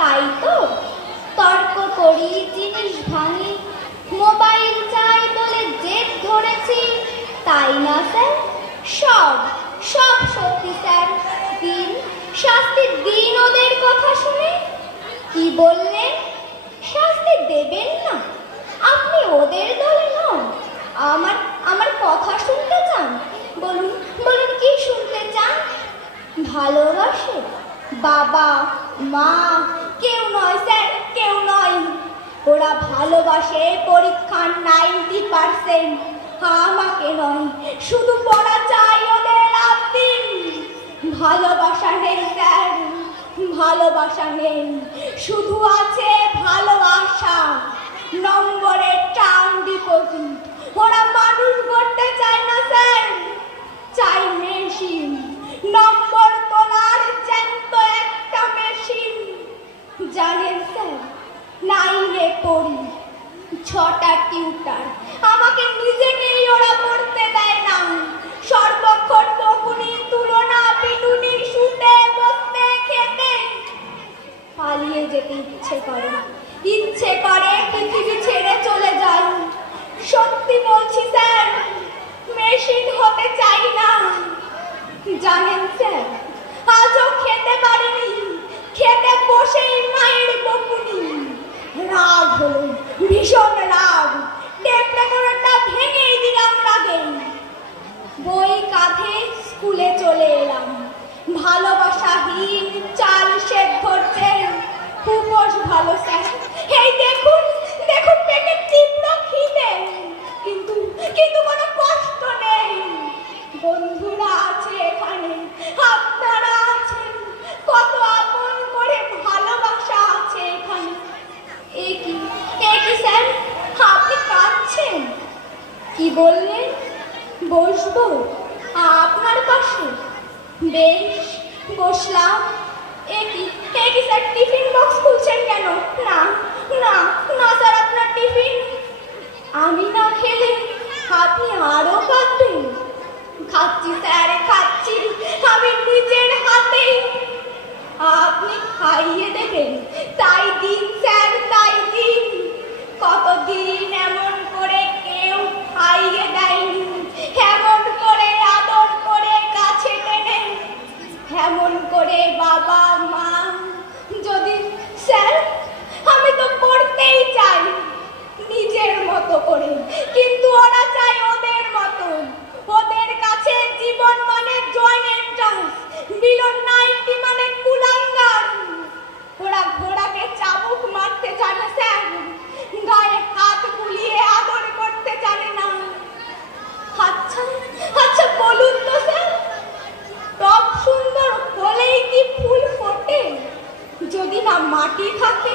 তাই তো? তর্ক করি, জিনিস ভাঙি, মোবাইল চাই বলে জেদ ধরেছি, তাই না স্যার? সব সব সত্যি স্যার। দিন, শাস্তি দিন ওদের কথা শুনে। কি বললেন? শাস্তি দেবেন না। আপনি ওদের দলে নন। আমার আমার কথা শুনতে চান? বলুন বলুন কি শুনতে চান? ভালোবাসে। বাবা, মা, কেউ নয় স্যার, কেউ নয়। ওরা ভালোবাসে, পরীক্ষার নাইনটি পার্সেন্ট আমাকে নয়, শুধু পড়া চাই ওদের দিন ভালোবাসা নেই স্যার, ভালোবাসা নেই। শুধু আছে ভালোবাসা নম্বরের টার্ম ডিপোজিট ওরা মানুষ করতে চায় না স্যার চাই মেশিন নম্বর তোলার জ্যান্ত একটা মেশিন জানেন স্যার নাইনে পড়ি ছটা টিউটার আমাকে নিজেকেই ওরা পড়তে দেয় না সর্বক্ষণ বকুনির তুলনা পিটুনির শুতে বসতে খেতে পালিয়ে যেতে ইচ্ছে করে ইচ্ছে করে পৃথিবী ছেড়ে চলে যাই সত্যি বলছি স্যার, মেশিন হতে চাই না। জানেন স্যার, আজও খেতে পারিনি। খেতে বসেই মায়ের বকুনি। রাগ হলো, ভীষণ রাগ। টেপ রেকর্ডারটা ভেঙেই দিলাম রাগে। বই কাঁধে স্কুলে চলে এলাম। ভালোবাসাহীন ধরছে ভালো স্যার এই দেখুন দেখুন পেটে তীব্র খিদে। কিন্তু কিন্তু কোনো কষ্ট নেই। বন্ধুরা আছে এখানে, আপনারা আছেন। কত আপন করে ভালোবাসা আছে এখানে। এ কি এ কি স্যার, আপনি কাঁদছেন? কি বললেন? বসবো, আপনার পাশে। বেশ, বসলাম। এ কি? এ স্যার টিফিন বক্স খুলছেন কেন? না না না স্যার আপনার টিফিন আমি না খেলে আপনি আরও খাচ্ছেন খাচ্ছি স্যার খাচ্ছি। আমি নিজের হাতে আপনি খাইয়ে দেবেন। তাই দিন স্যার তাই দিন কতদিন এমন করে কেউ খাইয়ে দেয়নি এমন করে আদর করে কাছে টেনে এমন করে বাবা মা যদি স্যার আমি তো পড়তেই চাই নিজের মতো করে কিন্তু ওরা চায় ওদের মতো ওদের কাছে জীবন মানে জয়েন্ট এন্ট্রান্স বিলন নাইনটি মানে কুলাঙ্গার ওরা ঘোড়াকে চাবুক মারতে জানে স্যার গায়ে হাত বুলিয়ে আদর করতে জানে না আচ্ছা আচ্ছা বলুন তো স্যার টপ সুন্দর হলেই কি ফুল ফোটে যদি না মাটি থাকে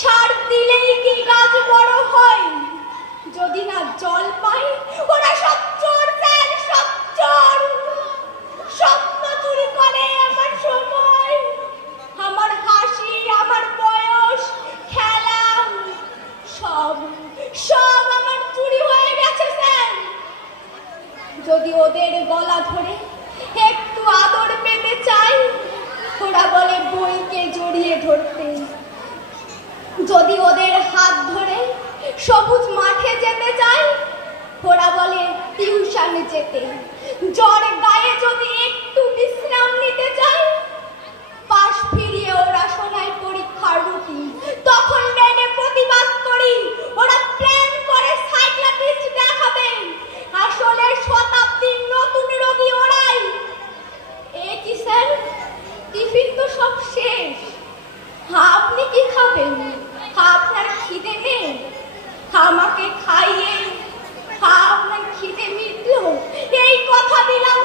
সার দিলেই কি গাছ বড় হয় যদি না জল পাই ওরা সব চোর স্যার সব চোর স্বপ্ন চুরি করে আমার সময় আমার হাসি আমার বয়স খেলা সব সব আমার চুরি হয়ে গেছে স্যার যদি ওদের গলা ধরে একটু আদর পেতে চাই, ওরা বলে বইকে জড়িয়ে ধরতে। যদি ওদের হাত ধরে সবুজ মাঠে যেতে চাই, ওরা বলে টিউশন যেতে। জ্বর গায়ে যদি একটু কি খাবেন আপনার খিদে নেই। আমাকে খাইয়ে আপনার খিদে মিটল। এই কথা দিলাম